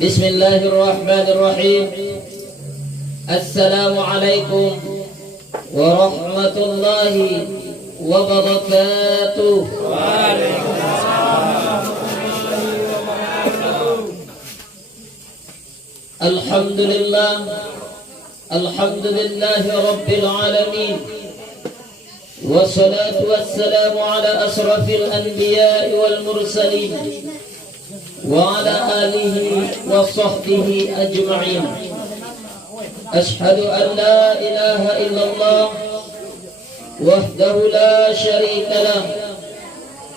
Bismillahirrahmanirrahim. Assalamualaikum warahmatullahi wabarakatuh. Alhamdulillah, alhamdulillahi rabbil alamin. Wassalatu wassalamu ala asrafil anbiya'i wal mursalin wa ala alihi wa sahbihi ajma'in. Ashhadu an la ilaha illallah wahdahu la syarika lah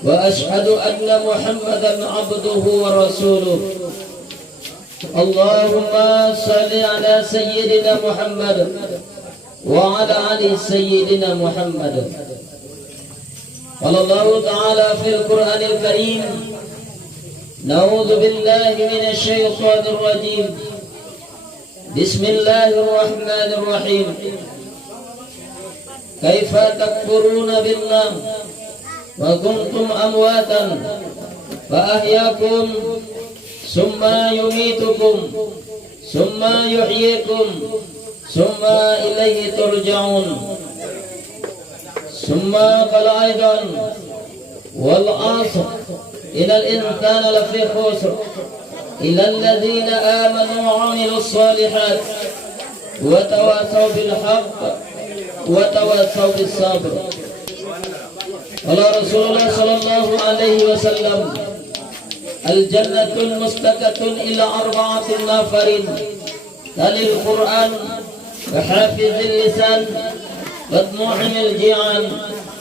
wa ashhadu anna Muhammadan abduhu wa rasuluh. Allahumma salli ala sayyidina Muhammad wa ala ali sayyidina Muhammad. Qala Allah ta'ala fil Qur'anil Karim, na'udzu billahi minasy syaithanir rajim. Bismillahirrahmanirrahim. Kaifa takfuruna billah wa kuntum amwatan fa ahyaakum summa yumitukum summa yuhyikum summa ilaihi turja'un. Summa qala aidan wal 'asr innal insana lafi khusr illa alladhina amanu wa 'amilus shalihat wa tawassaw bil haqq wa tawassaw bis sabr. Qala Rasulullah sallallahu alaihi wasallam, al-jannatul mustaqatun ila arba'atin nafarin talil Qur'an wa hafizil lisan wa mu'minil ji'an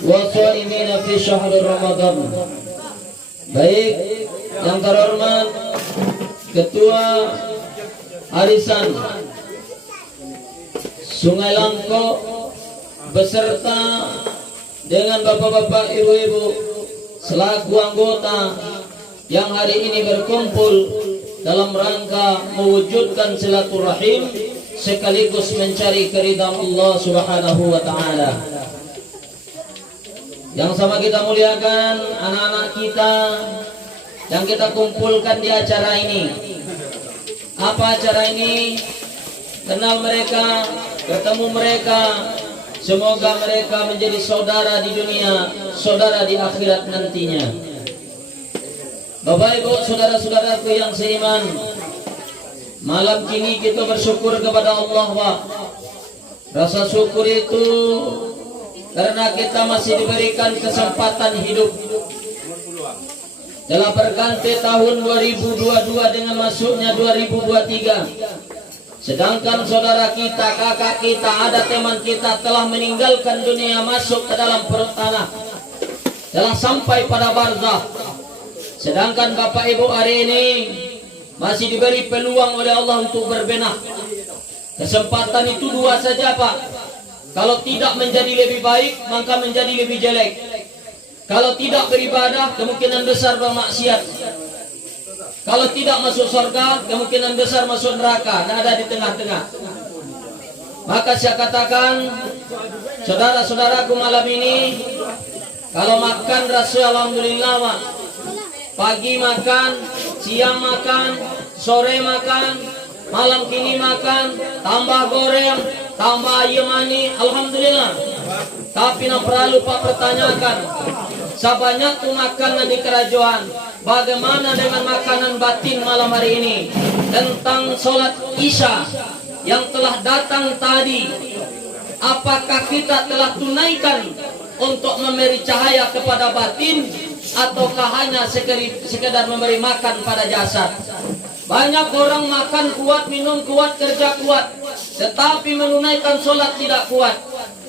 wa sha'imin fi syahr Ramadan. Baik yang terhormat Ketua Arisan Sungai Langko beserta dengan bapak-bapak, ibu-ibu selaku anggota yang hari ini berkumpul dalam rangka mewujudkan silaturahim sekaligus mencari keridhaan Allah Subhanahu wa taala. Yang sama kita muliakan anak-anak kita yang kita kumpulkan di acara ini. Apa acara ini? Kenal mereka, bertemu mereka. Semoga mereka menjadi saudara di dunia, saudara di akhirat nantinya. Bapak Ibu, saudara-saudaraku yang seiman, malam ini kita bersyukur kepada Allah, Pak. Rasa syukur itu karena kita masih diberikan kesempatan hidup. Dalam perganti tahun 2022 dengan masuknya 2023. Sedangkan saudara kita, kakak kita, ada teman kita telah meninggalkan dunia, masuk ke dalam perut tanah, telah sampai pada barzakh. Sedangkan Bapak Ibu hari ini masih diberi peluang oleh Allah untuk berbenah. Kesempatan itu dua saja, Pak. Kalau tidak menjadi lebih baik, maka menjadi lebih jelek. Kalau tidak beribadah, kemungkinan besar bermaksiat. Kalau tidak masuk surga, kemungkinan besar masuk neraka. Nah, ada di tengah-tengah. Maka saya katakan, saudara-saudaraku malam ini, kalau makan rasa alhamdulillah, Pak. Pagi makan, siang makan, sore makan, malam kini makan, tambah goreng, tambah ayam mani, alhamdulillah. Tapi nak perlu Pak pertanyakan, sebanyak tu makanan di kerajaan, bagaimana dengan makanan batin malam hari ini? Tentang sholat isya yang telah datang tadi, apakah kita telah tunaikan untuk memberi cahaya kepada batin, ataukah hanya sekedar memberi makan pada jasad? Banyak orang makan kuat, minum kuat, kerja kuat, tetapi menunaikan sholat tidak kuat.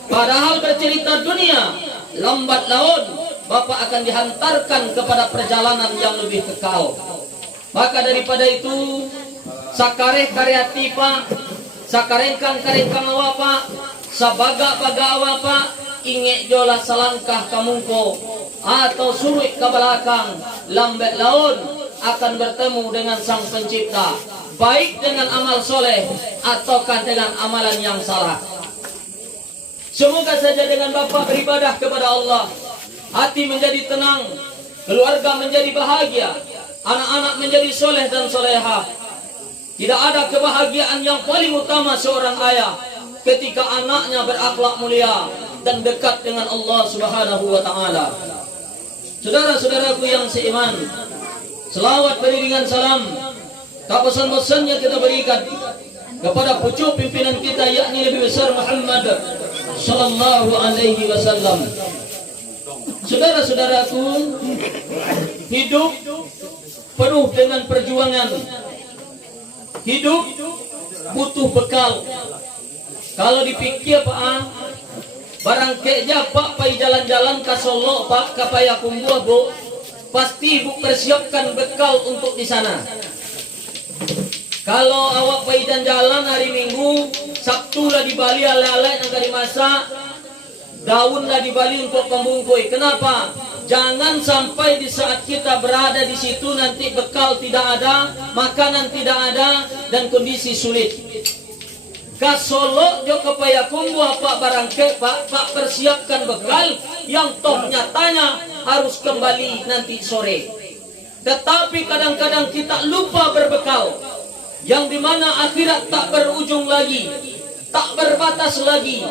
Padahal bercerita dunia, lambat laun Bapak akan dihantarkan kepada perjalanan yang lebih kekal. Maka daripada itu, sakareh karyati Pak, sakarengkang awak Pak, sabaga-baga awak Pak, ingek jola selangkah kamungko, atau suruh ke belakang, lambat laun akan bertemu dengan Sang Pencipta, baik dengan amal soleh ataukah dengan amalan yang salah. Semoga saja dengan Bapak beribadah kepada Allah, hati menjadi tenang, keluarga menjadi bahagia, anak-anak menjadi soleh dan solehah. Tidak ada kebahagiaan yang paling utama seorang ayah ketika anaknya berakhlak mulia dan dekat dengan Allah Subhanahu wa taala. Saudara-saudaraku yang seiman, selawat beriringan salam tak bosan-bosannya kita berikan kepada pucuk pimpinan kita, yakni Nabi besar Muhammad sallallahu alaihi wasallam. Saudara-saudaraku, hidup penuh dengan perjuangan. Hidup butuh bekal. Kalau dipikir Pak, barang keja Pak pai jalan-jalan ke Solo Pak, ke Payakumbuh Bu, pasti Bu persiapkan bekal untuk di sana. Kalau awak pai jalan hari Minggu, Sabtu lah di Bali ale-ale yang kali masak, daun lah di Bali untuk pembungkui. Kenapa? Jangan sampai di saat kita berada di situ nanti bekal tidak ada, makanan tidak ada, dan kondisi sulit. Ka Solo jo ke Payakumbuh Pak barangke Pak persiapkan bekal yang toh nyatanya harus kembali nanti sore. Tetapi kadang-kadang kita lupa berbekal, yang dimana akhirat tak berujung lagi, tak berbatas lagi.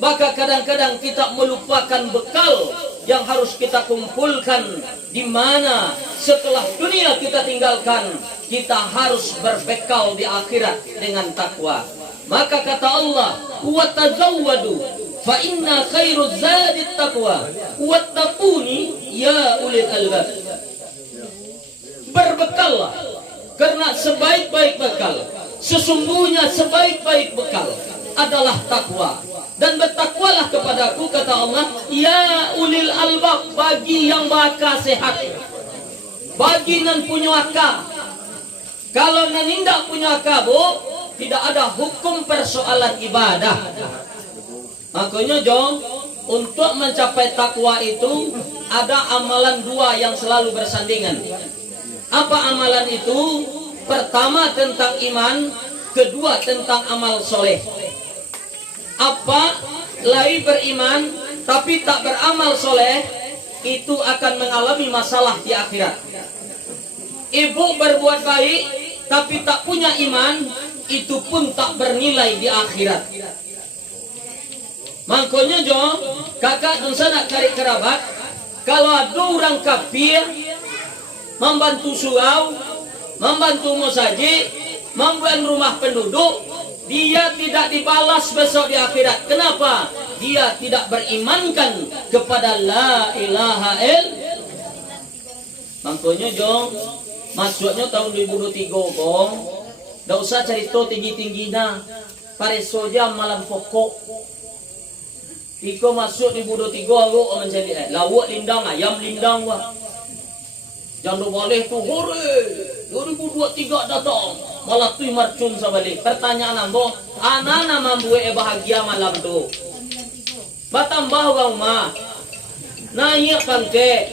Maka kadang-kadang kita melupakan bekal yang harus kita kumpulkan, di mana setelah dunia kita tinggalkan, kita harus berbekal di akhirat dengan takwa. Maka kata Allah, "Watazawwadu fa inna khairuz zadit taqwa wattaquni ya ulil albab." Berbekallah, karena sebaik-baik bekal, sesungguhnya sebaik-baik bekal adalah takwa. Dan bertakwalah kepadaku, kata Allah, ya ulil albab, bagi yang baka sehat, bagi nan punya akal. Kalau nan indak punya akal, Bu, tidak ada hukum persoalan ibadah. Makanya Jong, untuk mencapai takwa itu ada amalan dua yang selalu bersandingan. Apa amalan itu? Pertama tentang iman, kedua tentang amal soleh. Apa lain beriman tapi tak beramal soleh, itu akan mengalami masalah di akhirat. Ibu berbuat baik tapi tak punya iman, itu pun tak bernilai di akhirat. Makanya Jo, kakak dan sanak cari kerabat, kalau ada orang kafir membantu surau, membantu musajid, membuat rumah penduduk, dia tidak dibalas besok di akhirat. Kenapa? Dia tidak berimankan kepada la ilaha illallah. Makanya Jong, masuknya tahun 2023 Bong, tidak usah cerita tinggi-tingginya, pare soja malam pokok. Iko masuk 2023 aku menjadi lawak lindang, ayam lindang wah. Jangan boleh tu hore 2023 datang malah tu marcun sabalik. Pertanyaan ambo, anak membuat bahagia malam tu. Batambah rumah, naik pangke,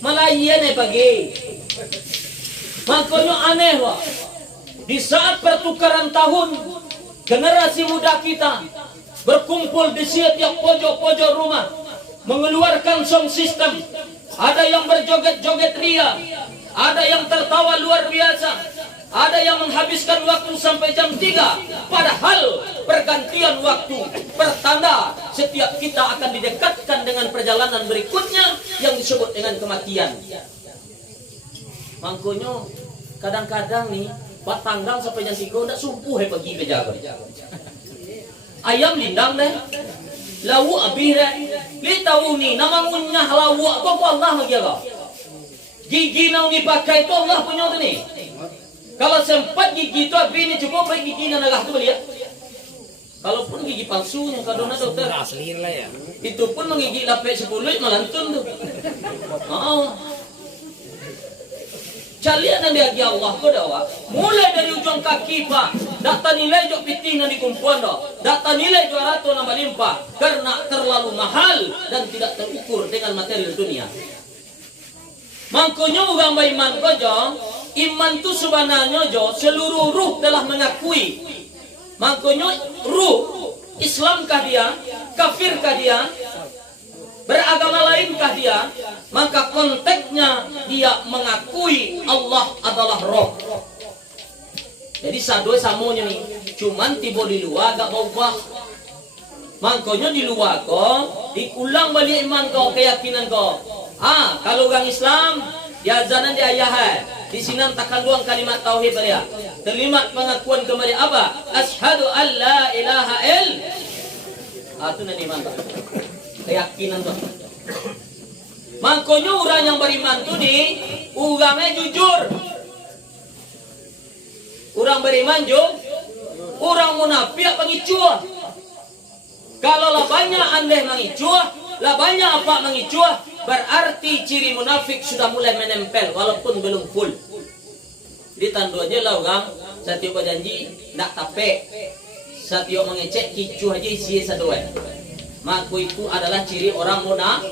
malah iya nih pagi. Makanya aneh wah. Di saat pertukaran tahun, generasi muda kita berkumpul di setiap pojok-pojok rumah, mengeluarkan sound system. Ada yang berjoget-joget ria, ada yang tertawa luar biasa, ada yang menghabiskan waktu sampai jam 3. Padahal pergantian waktu pertanda setiap kita akan didekatkan dengan perjalanan berikutnya yang disebut dengan kematian. Makanya kadang-kadang nih Pak tanggang sampai jam 3 udah subuh pagi bejaga. Ayam lindang deh, lawu abih deh. Li tahu ni nama ngunyah lawu kok Allah lagi apa? Gigi nang dipakai itu Allah punya tu ni. Kalau sempat gigi itu abih ni cukup baik gigi nang nagah tu lihat. Kalaupun gigi palsunya kadona dokter asli lah ya. Itu pun menggigit lapis 10 melantun tu. Calian yang diagi Allah ko dawa. Mulai dari ujung kaki Pak, data nilai jok piting yang dikumpuan do. Data nilai 200 na melimpah karena terlalu mahal dan tidak terukur dengan materi dunia. Mangkonya ugang iman ko jo, iman tu sebenarnya jo seluruh ruh telah mengakui. Mangkonya ruh Islam kah dia, kafir kah dia, beragama lainkah dia? Maka konteksnya dia mengakui Allah adalah Roh. Jadi sadoi samunya nih, cuman tiba di luar gak berubah. Makanya di luar kau diulang balik iman kau, keyakinan kau. Kalau orang Islam diazanan di ayah di sini takkan luang kalimat tauhid dia. Kalimat pengakuan kepada apa? Asyhadu an la ilaha itu nanti iman kau. Keyakinan kau. Makanya orang yang beriman tu ni orangnya jujur. Orang beriman orang munafik pengicuah. Kalau lah banyak andeh mengicuah, lah banyak apa mengicuah, berarti ciri munafik sudah mulai menempel walaupun belum full. Di tandu aja lah orang, setiap berjanji tak tapek, setiap mengecek kicuah aja isi sadoi. Maka itu adalah ciri orang munafik.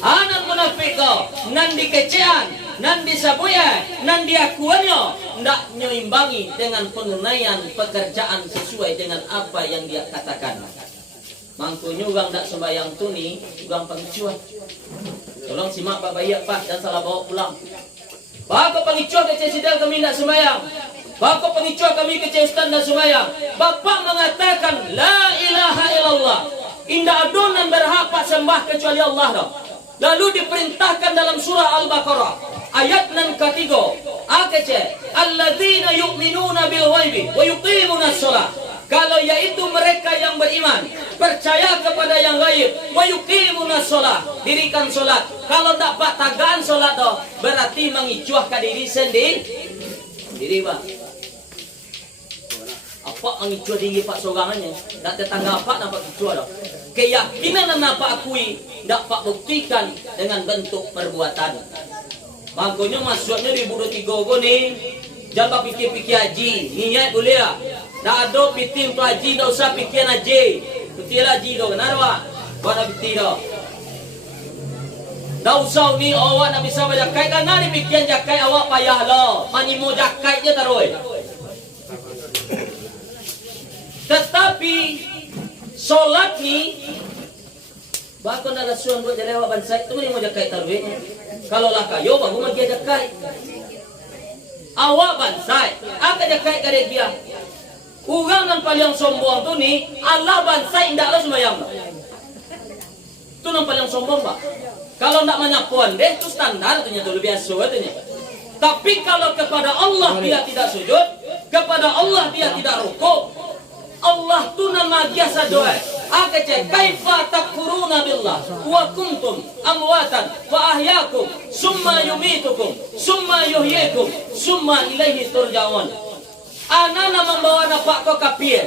Anak munafik kau, nan dikecean, nan disabuya, nan diakuannya, ndak nyoimbangi dengan penunaian pekerjaan sesuai dengan apa yang dia katakan. Mangkunya orang ndak sembahyang tu ni, orang pengicuah. Tolong simak Pak Bayak Pak dan salah bawa pulang. Bapak pengicuah kecil sidang kami ndak sembahyang. Bapak pengicuah kami kecil ustaz ndak sembahyang. Bapak mengatakan la ilaha illallah. Indah adonan berhak pak sembah kecuali Allah dah. Lalu diperintahkan dalam surah Al-Baqarah ayat nan ketiga. Akece alladzina yu'minuna bil ghaibi wa yuqimuna shalah. Kalau yaitu mereka yang beriman, percaya kepada yang gaib, wa yuqimuna shalah, dirikan salat. Kalau tak pak tagaan salat dah, berarti mengicuahkan diri sendiri. Diri Pak. Apa mengicuah diri Pak sorangannya? Tak tetangga apa nampak kicuah dah. Keyakinan yang nampak akui dapat buktikan dengan bentuk perbuatan. Makanya maksudnya di budu 3 ni jangan pikir-pikir haji. Niat boleh ya. Tak ada pikir untuk haji, tak usah pikir haji. Pikir haji dah. Kenapa? Kau nak pikir dah. Tak usah ni awak nak bisa berjakai. Karena dipikir jakai awak payah lah. Mani mau jakai je taruh. Tetapi solat ni bakon ada suan buat jadi awak bansai tu ni mau jakai taruh. Kalau lah kayo baru magi jakai. Awak bansai, apa jakai kare dia? Orang yang paling sombong tu ni Allah bansai ndaklah sembahyang. Tu yang paling sombong Pak. Kalau ndak menyapuan deh tu standar tu nya tu lebih biasa tu nya. Tapi kalau kepada Allah dia tidak sujud, kepada Allah dia tidak rukuk, Allah tu nama biasa doa. Akace kaifa takfuruna billah wa kuntum amwatan fa ahyaakum summa yumitukum summa yuhyikum summa ilaihi turja'un. Anana membawa napak kau kafir,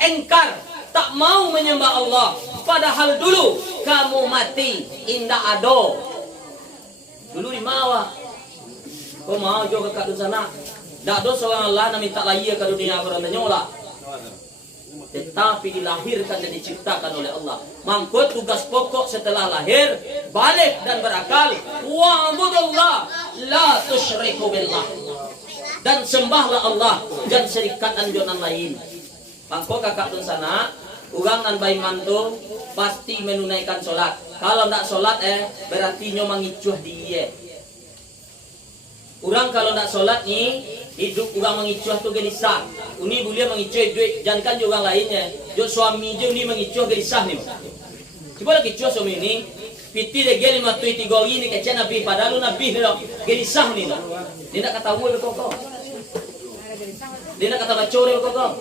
engkar, tak mau menyembah Allah, padahal dulu kamu mati indah ado. Dulu di mawa. Kau mau juga kat sana. Dak do seorang Allah nak minta lahir ke dunia akhirat nyola. Tetapi dilahirkan dan diciptakan oleh Allah. Mangkut tugas pokok setelah lahir, balik dan berakal. Wa'budullah la tusyriku billah. Dan sembahlah Allah, dan serikat anjuran lain. Mangkut kakak tu sana, orang nan bayi mantu pasti menunaikan solat. Kalau tak solat berarti nyo mengicuah dia. Orang kalau tak solat ni hidup orang mengicuah tu gelisah. Uni boleh mengicuah duit, jangan juga orang lainnya. Jo suami je ni mengicuah gelisah ni. Coba lagi cuah suami ni, piti de geli matui 3 hari ni kecen nabi padahal nabi ni gelisah ni. Dia nak kata woi kok. Dia nak kata bacore kok.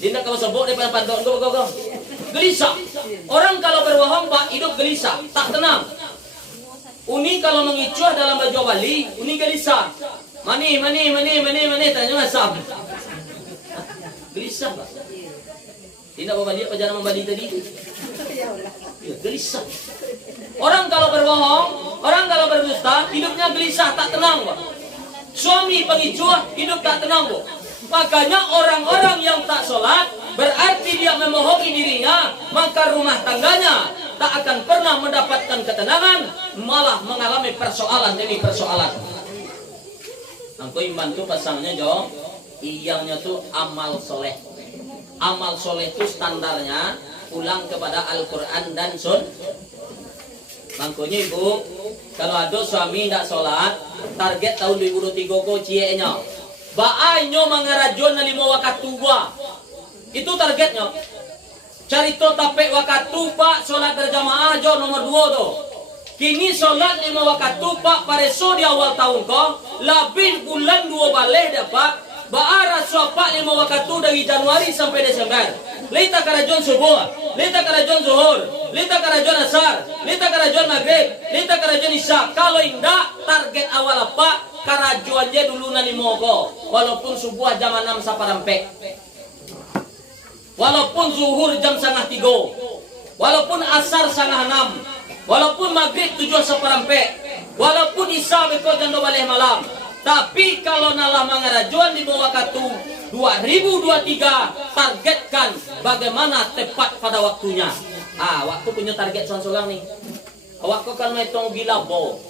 Dia nak kata sebut depan pantok kok. Gelisah. Orang kalau berbohong Pak hidup gelisah, tak tenang. Uni kalau mengicuah dalam baju Bali, uni gelisah. Mani tanya masam. Gelisah Pak. Tidak bawa dia perjalanan Bali tadi. Ya, gelisah. Orang kalau berbohong, orang kalau berdusta, hidupnya gelisah, tak tenang Pak. Suami pengicuah, hidup tak tenang Pak. Makanya orang-orang yang tak sholat berarti dia memohongi dirinya, maka rumah tangganya tak akan pernah mendapatkan ketenangan, malah mengalami persoalan demi persoalan. Aku bantu pasangnya Jo, iyangnya tuh amal soleh. Amal soleh itu standarnya pulang kepada Al-Quran dan Sun. Makanya ibu, kalau ada suami tidak sholat, target tahun 2023 ko cieknya. Baaynya mangarajon na 5 wakat tuba. Itu targetnya. Carito tape wakat tuba, sholat berjamaah jo nomor 2 do. Kini sholat 5 wakat tuba pareso di awal tahun ko, labih bulan 2 balik dapat. Baara suapak 5 wakat tu dari Januari sampai Desember. Lita karajon subuh, lita karajon zuhur, lita karajon asar, lita karajon maghrib, lita karajon isya. Kalau indah target awal apa? Karajuannya dulu nani mogo. Walaupun subuh jam 6 saparampe, walaupun zuhur jam 2:30, walaupun asar 5:30, walaupun maghrib 7 saparampe, walaupun isya beko jam 2 balik malam. Tapi kalau nalah mangarajuan di bawah katu 2023 targetkan bagaimana tepat pada waktunya. Waktu punya target seorang nih. Awak kau kan metong gila bo.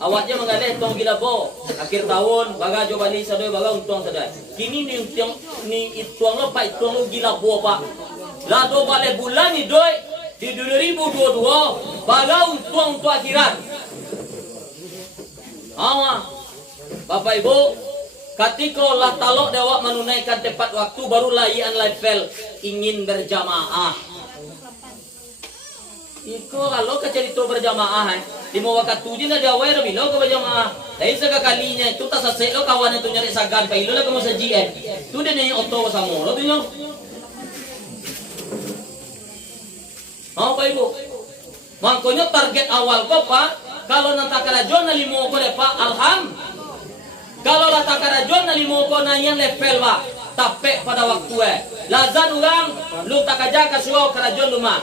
Awaknya mengalih tong gila bo. Akhir tahun baga jo bali sadoi baga untung sadoi. Kini ni untung ni ituang lo pak ituang lo gila bo pak. Lah do balik bulan ni doi di 2022 baga untung untuk akhirat. Bapak Ibu, ketika Allah talok dewak menunaikan tepat waktu barulah ian level ingin berjamaah. Iko kalau kecerita berjamaah, di mau wakat tujuh na diawai rabi lo ke berjamaah. Lain sekalinya itu tak selesai lo kawan itu nyari sagan pai lo lah kamu sajian. Tu dia nyanyi oto sama lo tu lo. Bapak Ibu, makanya target awal ko pak, kalau nanti kerajon na limo ko pak kalau lah takarajon na limo ko na yan level ba tapek pada waktu lazan urang lu takaja kasuo karajon luma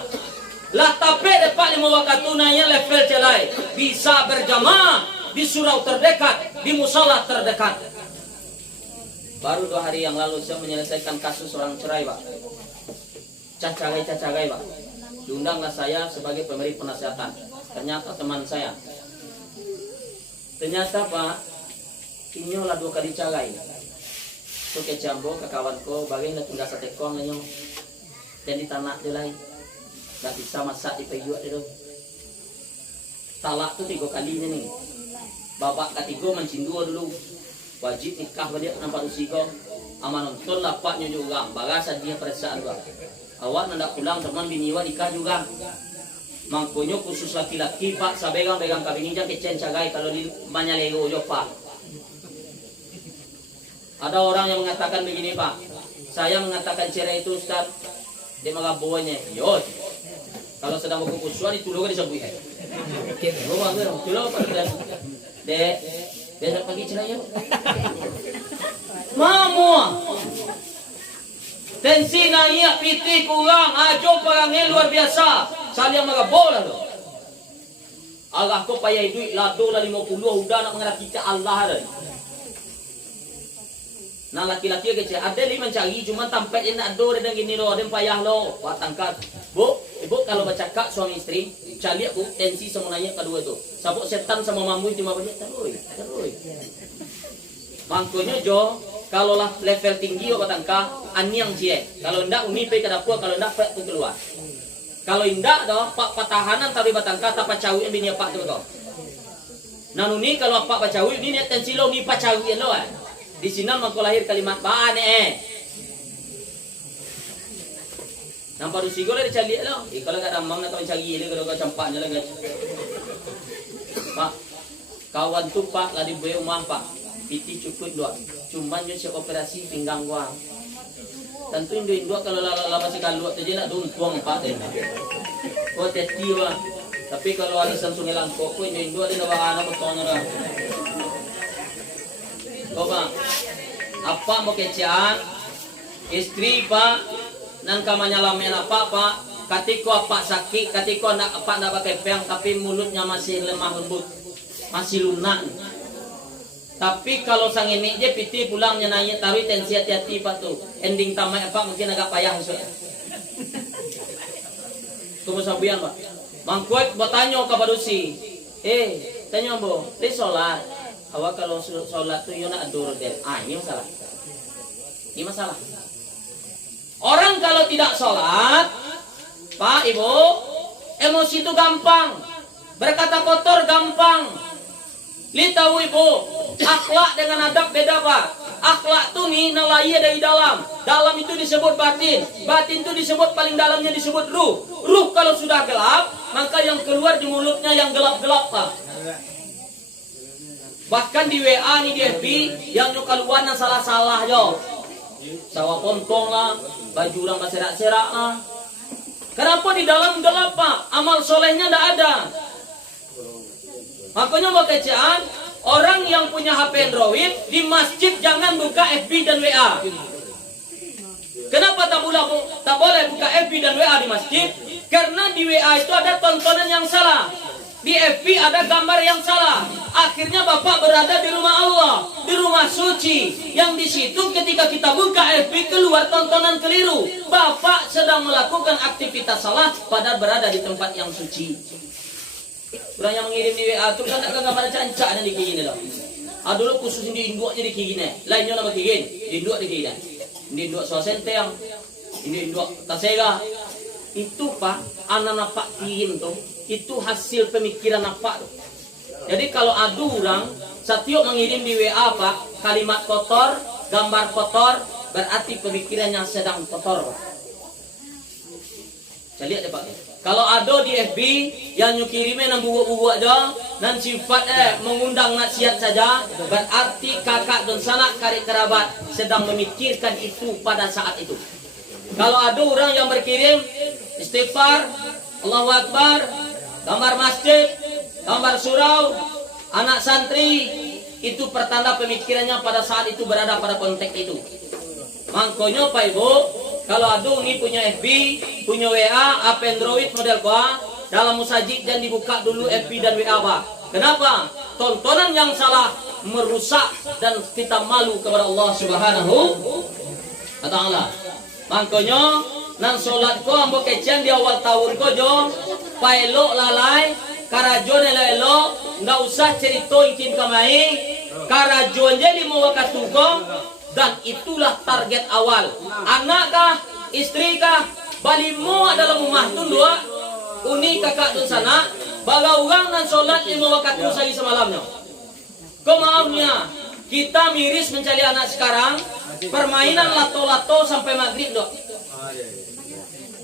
lah tapek depak limo waktu na yan level celai bisa berjamaah di surau terdekat di musola terdekat. Baru 2 hari yang lalu saya menyelesaikan kasus orang cerai pak, cacagai pak. Diundanglah saya sebagai pemberi penasihatan. Ternyata teman saya, ternyata pak inyo lah 2 kali cagai. So ke jambo ke kawanku bagi nak tinggal sate kong inyo. Dan di tanah dia lain. Tak bisa masak di payuak dia tu. Talak tu 3 kalinya nih. Bapak ketiga mencindua dulu. Wajib nikah dia nampak usiko. Ama nonton lapaknya juga. Bagasa dia perasaan gua. Awak nak pulang teman biniwa nikah juga. Mangkonyo khusus laki-laki pak sabegang kabinija kecen cagai kalau di manyalego jo pak. Ada orang yang mengatakan begini pak, saya mengatakan cerai itu Ustaz, dia mengabuannya, yos. Kalau sedang berkukusuan itu logo disebut. Lo bangun, lo pada dek, besok pagi cerai ya. Mamu, tensi naik piti kurang, ajo perangnya luar biasa, saling mengabola lo. Agak kau payah duit lado lah 50 udah nak mengerti kita Allah dah. Nah laki-laki kecil ada li mencari cuma tampet yang nak do dan gini lo ada payah lo wah tangkat bu ibu kalau bercakap suami istri cari bu tensi semuanya kedua tu sabuk setan sama mamui cuma banyak terus makanya jo kalau lah level tinggi lo tangka anyang cie kalau ndak umi pe ke dapur kalau ndak pe tu keluar kalau indak do pak patahanan tapi batangka tak pacawi bini pak tu to nanuni kalau pak pacawi ini tensi lo ni pacawi lo di sini mangko lahir kalimat baane nampak rusi gole dicari lo kalau gak damang nak mencari dia kalau kau campaknya lagi pak kawan tu pak lagi beli rumah pak piti cukup dua cuman dia operasi pinggang gua tentu Indo kalau lama sekali luat aja nak dumpuang pak deh oh teti wah tapi kalau ada Sungai Langkok Indo ada nawa anak betulnya lah. Coba, apa mau kecian istri pak, nang kamanya lamen apa pak, ketika apa sakit, ketika nak apa nak pakai peang tapi mulutnya masih lemah lembut, masih lunak. Tapi kalau sang ini dia piti pulangnya nanya taruh tensi hati-hati pak tu, ending tamai apa mungkin agak payah so. Tunggu sabian pak, mangkuat bertanya kepada si, tanya bo, dia sholat. Awak kalau sholat tu nak adur del. Ini masalah. Ini masalah. Orang kalau tidak sholat, Pak Ibu, emosi itu gampang. Berkata kotor gampang. Litahu ibu, akhlak dengan adab beda pak. Akhlak tuh nih nalaya dari dalam. Dalam itu disebut batin. Batin itu disebut paling dalamnya disebut ruh. Ruh kalau sudah gelap, maka yang keluar di mulutnya yang gelap-gelap pak. Bahkan di WA nih di FB yang nyukaluan salah-salah yo. Sawah pontong lah, baju orang keserak-serak lah. Kenapa di dalam gelap pak? Amal solehnya tidak ada. Makanya mau kecaan, orang yang punya HP Android di masjid jangan buka FB dan WA. Kenapa tak boleh buka FB dan WA di masjid? Karena di WA itu ada tontonan yang salah. Di FB ada gambar yang salah. Akhirnya Bapak berada di rumah Allah, di rumah suci. Yang di situ ketika kita buka FB keluar tontonan keliru. Bapak sedang melakukan aktivitas salah padahal berada di tempat yang suci. Orang yang mengirim di WA itu kan tak gambar cancak dan dikini loh. Dulu khusus di induk jadi kini. Lainnya nama kini. Di induk di kini. Di induk swasente yang di induk tasega. Itu pak anak pak kirim tuh. Itu hasil pemikiran apa tuh. Jadi kalau adu orang setiap mengirim di WA pak kalimat kotor, gambar kotor berarti pemikirannya sedang kotor. Saya lihat deh pak. Kalau ada di FB yang nyukirime nang bubuak-bubuak aja, nan sifat mengundang nasihat saja, berarti kakak dan sanak karib kerabat sedang memikirkan itu pada saat itu. Kalau ada orang yang berkirim istighfar, Allahu Akbar, gambar masjid, gambar surau, anak santri, itu pertanda pemikirannya pada saat itu berada pada konteks itu. Makanya Pak Ibu, kalau adu ini punya FB, punya WA, apa Android model gua, dalam musajid dan dibuka dulu FB dan WA Pak. Kenapa? Tontonan yang salah merusak dan kita malu kepada Allah Subhanahu wa taala. Makanya nang salat ko ambo kecian di awal tahun ko jo, paelok lalai, karajon elo, nggak usah cerita ikin kamai, karajon jadi mau wakatuko. Dan itulah target awal. Anak kah, istri kah, balimu adalah rumah tu dua, uni kakak tu sana, bagaurang dan solat lima waktu sehari semalamnya. Kau maafnya, kita miris mencari anak sekarang, permainan lato-lato sampai maghrib dok.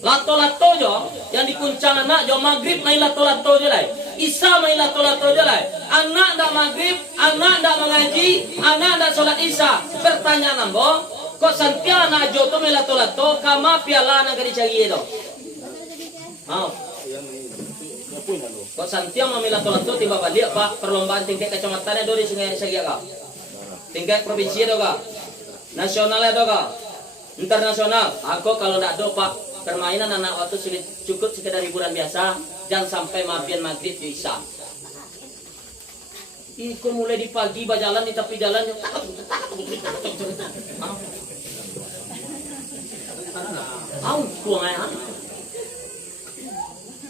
Lato-lato jo, yang dikuncang anak jo maghrib main lato-lato je lah. Isa main lato-lato je lah. Anak dak maghrib, anak dak mengaji, anak dak solat isya. Pertanyaan ambo, kok santia anak jo tu main lato-lato, kama piala nak dicari itu. Kok santia main lato-lato tiba balik pak perlombaan tingkat kecamatannya do di sungai Sagia kah? Tingkat provinsi do kah? Nasionalnya do kah? Internasional. Aku kalau ndak do pak permainan anak waktu sulit cukup sekedar hiburan biasa, jangan sampai mabian maghrib bisa. Iku mulai di pagi berjalan di tepi jalan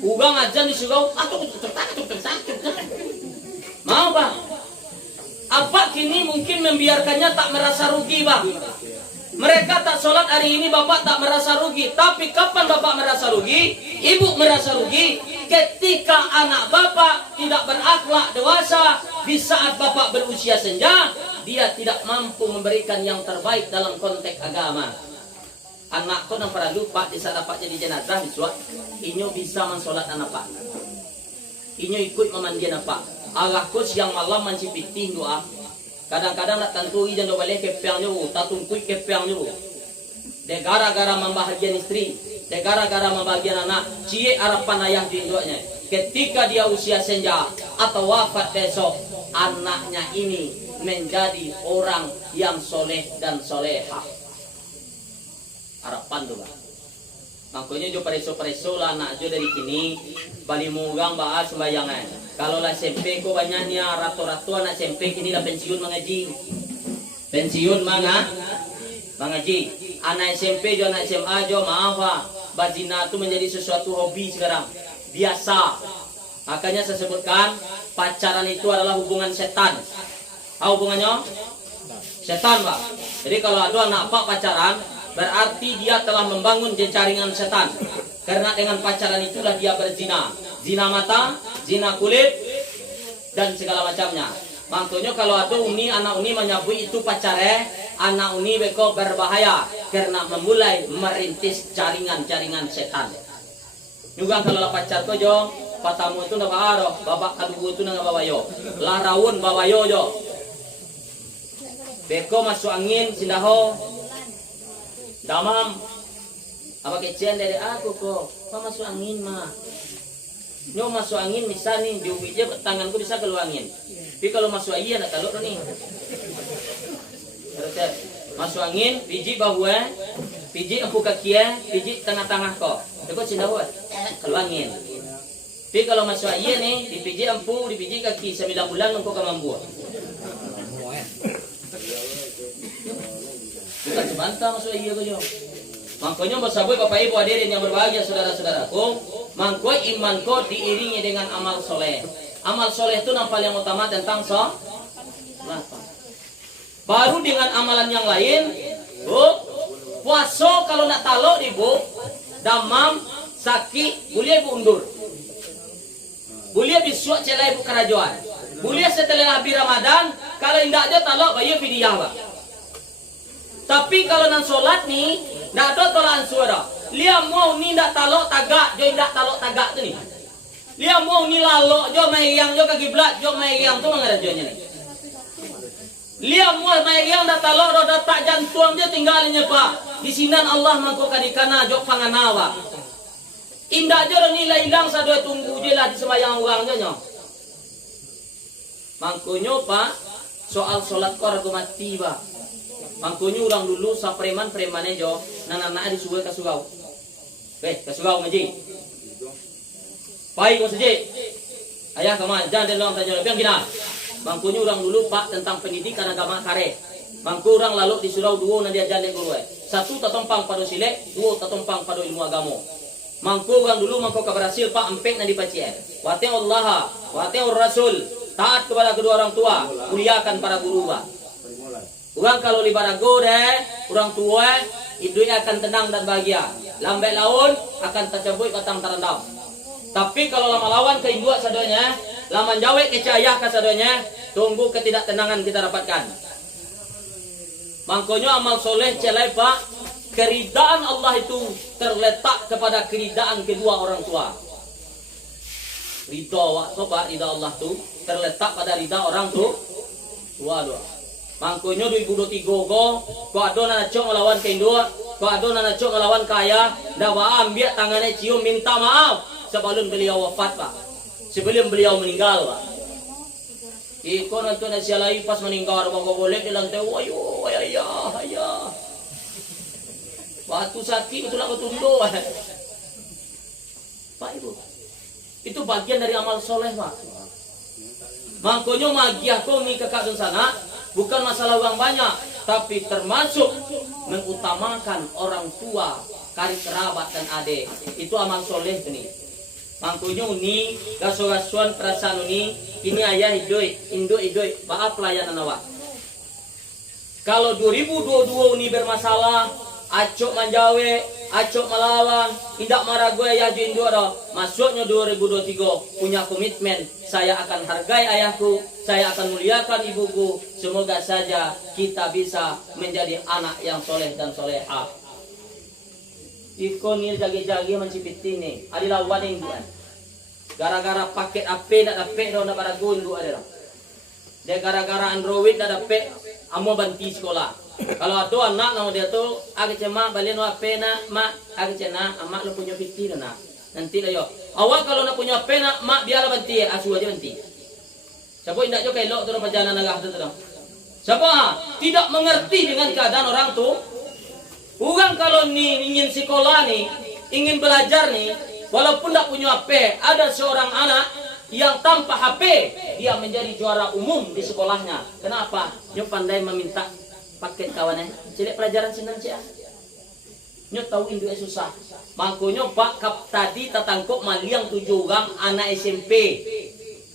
ugang aja di surau mau bang apa kini mungkin membiarkannya tak merasa rugi bang. Mereka tak sholat hari ini, bapak tak merasa rugi. Tapi kapan bapak merasa rugi? Ibu merasa rugi ketika anak bapak tidak berakhlak dewasa. Di saat bapak berusia senja, dia tidak mampu memberikan yang terbaik dalam konteks agama. Anakku yang pernah lupa di saat bapak jadi jenazah disuat, inyo bisa mensolat anak pak. Inyo ikut memandian apa? Arahku siang malam mencipitin doa. Kadang-kadang nak tantui dan balik kepiang nyu, tatungkui kepiang nyu. De gara-gara membahagian istri, de gara-gara membahagian anak, cie harapan ayah di induknya. Ketika dia usia senja atau wafat besok, anaknya ini menjadi orang yang soleh dan soleha. Harapan tuh bang. Makanya jo preso lah anak jo dari kini, bali mugang bahas sembayangan. Kalau lah SMP ko banyaknya rato-rato anak SMP kini lah pensiun mengaji. Pensiun mengaji. Anak SMP jo anak SMA jo maaf pak. Bazina itu menjadi sesuatu hobi sekarang. Biasa. Makanya saya sebutkan pacaran itu adalah hubungan setan. Tahu hubungannya? Setan pak. Jadi kalau ada anak pak pacaran, berarti dia telah membangun jejaringan setan. Karena dengan pacaran itulah dia berzina. Zina mata, zina kulit, dan segala macamnya. Makanya kalau ada anak uni menyabui itu pacare, anak uni beko berbahaya karena memulai merintis jaringan-jaringan setan. Juga kalau pacar ko jo, patamu itu nak aro, babak kadugu itu nak bawayo, larawun bawayo jo. Beko masuk angin sindaho, damam, apa kecian dari aku kok, apa masuk angin mah. Nyo masuk angin bisa nih, diubik dia tanganku bisa keluar angin. Tapi kalau masuk air nak taluk nih. Masuk angin, pijik bahu pijik empu kaki pijik tengah-tengah kok. Dekot cindawa, keluar angin. Tapi kalau masuk air nih, dipijik empu, dipijik kaki 9 bulan engkau kamambu. Bukan sebantah masuk air kau jo. Makanya bersabui Bapak Ibu hadirin yang berbahagia saudara-saudaraku, mangko iman ko diiringi dengan amal soleh. Amal soleh itu nampak yang utama tentang sholat. Baru dengan amalan yang lain, bu, puasa kalau nak talok di bu, damam, sakit, boleh bu undur. Boleh bisuak celai bu kerajaan. Boleh setelah habis Ramadan, kalau tidak ada talok bayu fidyah pak. Tapi kalau nan sholat nih, tidak ada tolakan suara. Dia mau ni tidak talok tagak, jo tidak talok tagak tu ni. Dia mau ni lalok, jo mayang, jo kagiblat, jo mayang tu mengada jo ni. Dia mau mayang dah talok, dah tak jantung dia tinggalnya pak. Di sinan Allah mangko kadikana jo panganawa. Indah jo nilai hilang sadoi tunggu je lah di sembahyang orang je nyo. Mangkonyo pak, soal solat kor aku mati pak. Mangkonyo orang dulu sa preman-premannya jo, nana-nana disuruh kasugau. Kasugau ngaji. Baik kau saja. Ayah kamu jangan dia orang tanya lebih gina. Mangkonyo orang dulu pak tentang pendidikan agama kare. Mangko orang lalu disuruh dua nanti ajar dia guru. Satu tatompang pada silek, dua tatompang pada ilmu agama. Mangko orang dulu mangko keberhasil pak empek nanti pacian. Wati Allah, wati Rasul, taat kepada kedua orang tua, muliakan para guru pak. Orang kalau di barago deh, orang tua hidupnya akan tenang dan bahagia. Lambat laun akan tercabut batang terendam. Tapi kalau lama lawan ke induk sadanya, lama jawab ke ayah ke sadanya, tunggu ketidaktenangan kita dapatkan. Makanya amal soleh celai pak, keridaan Allah itu terletak kepada keridaan kedua orang tua. Ridha waktu pak, ridha Allah tu terletak pada ridha orang tu tua. Makanya 2023 ko ada nak cok melawan ke induk, ko ada nak cok melawan ke ayah, dah ambil tangannya cium minta maaf. Sebelum beliau wafat pak, sebelum beliau meninggal pak. Iko nanti nasi alai pas meninggal, bangga boleh di lantai, wayo, ayah. Waktu sakit itu nak bertunduk. Pak ibu, itu bagian dari amal soleh pak. Makanya magiah kau ni kakak dan sana, bukan masalah uang banyak, tapi termasuk mengutamakan orang tua, karib kerabat dan adik. Itu amal soleh ini. Mangkunya uni, gaso-gasuan perasaan uni, ini ayah induk, maaf pelayanan awak. Kalau 2022 uni bermasalah, acok manjawe, acok melawan, tidak marah gue ayah induk dah. Masuknya 2023 punya komitmen, saya akan hargai ayahku, saya akan muliakan ibuku. Semoga saja kita bisa menjadi anak yang soleh dan soleha. Iko ni jagi-jagi mencipit ini. Adilah waning buat. Gara-gara paket HP nak dapat dah nak baragun buat ada. Dia gara-gara Android dah dapat amo banti sekolah. Kalau ada anak nama dia tu, agak cema balik no HP nak mak, agak cena amak lo punya piti nak. Nanti lah yo. Awak kalau nak punya HP nak mak biarlah banti, asuh aja banti. Siapa indak jo kelok tu perjalanan agak tu tu. Siapa tidak mengerti dengan keadaan orang tu? Orang kalau ni ingin sekolah ni, ingin belajar ni, walaupun tak punya HP, ada seorang anak yang tanpa HP, dia menjadi juara umum di sekolahnya. Kenapa? Dia pandai meminta paket kawannya. Cilek pelajaran senang cia. Dia tahu induk susah. Makanya Pak Kap tadi tertangkap maliang 7 orang anak SMP.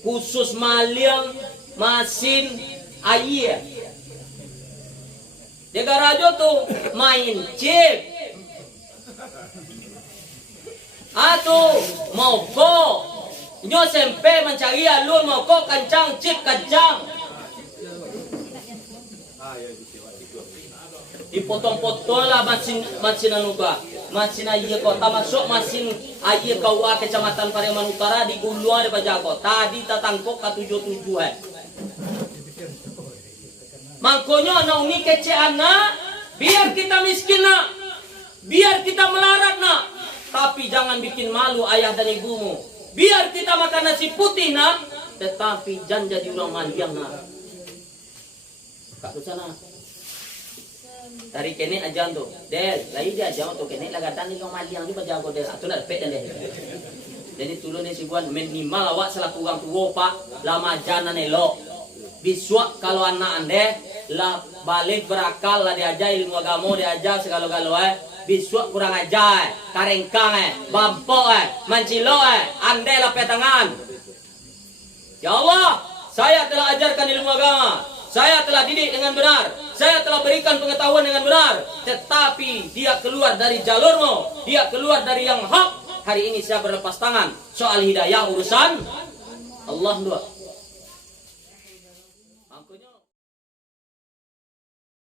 Khusus maliang, masin, air. Dia garajo tuh main chip. Atau mau Nyo sempe mencari alur mau kok kancang cip kancang. Dipotong-potong lah masin anuka. Masin aja kota masuk masin aja kawa kecamatan Pariaman Utara di Guluan di Pajako. Tadi tatangkok ke 77 Makanya nauni kece anak, biar kita miskin nak, biar kita melarat nak, tapi jangan bikin malu ayah dan ibumu. Biar kita makan nasi putih nak, tetapi jangan jadi orang maliang nak. Kak tu sana. Dari kene aja tu, del, lagi dia aja tu kene lagatan ni kau maliang ni baca aku del, atu nak pet deh. Jadi tulun ni si buan minimal awak selaku orang tua pak, lama jana nelo. Biswa kalau anak ande lah balik berakal lah diajar ilmu agama diajar segala-gala biswa kurang ajar karengkang bampok mancilo ande lah petangan. Ya Allah, saya telah ajarkan ilmu agama, saya telah didik dengan benar, saya telah berikan pengetahuan dengan benar, tetapi dia keluar dari jalurmu, dia keluar dari yang hak. Hari ini saya berlepas tangan. Soal hidayah urusan Allah dua.